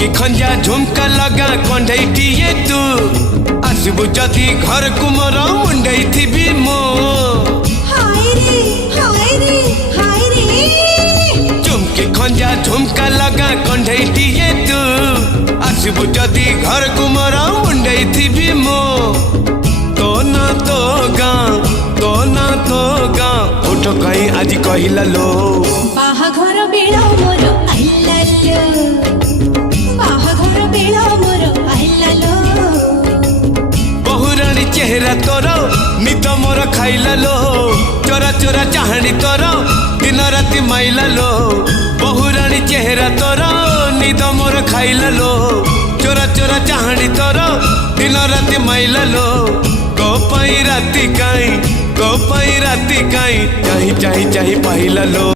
चुमकी खंजा झुमका लगा कंढईटिए तू आसबु जदि घर को मोर मुंडई थी मो हाय रे चुमकी खंजा झुमका लगा कंढईटिए तू आसबु जदि घर को मोर मुंडई थी मो तो ना तो गाँ उठ कहीं आज कहला लो बाहाघर बेल मोर आइला लो बाहाघर बेल मोर आइला लो बहुरानी चेहरा तोर निद मोर खाइला लो चोरा चोरा चाहनी तोर दिन राति माइला लो बहुरानी चेहरा तोर निद मोर खाइला लो चोरा चोरा चाहनी तोर दिन राति माइला लो को पाई राति काई चाही पाइला लो।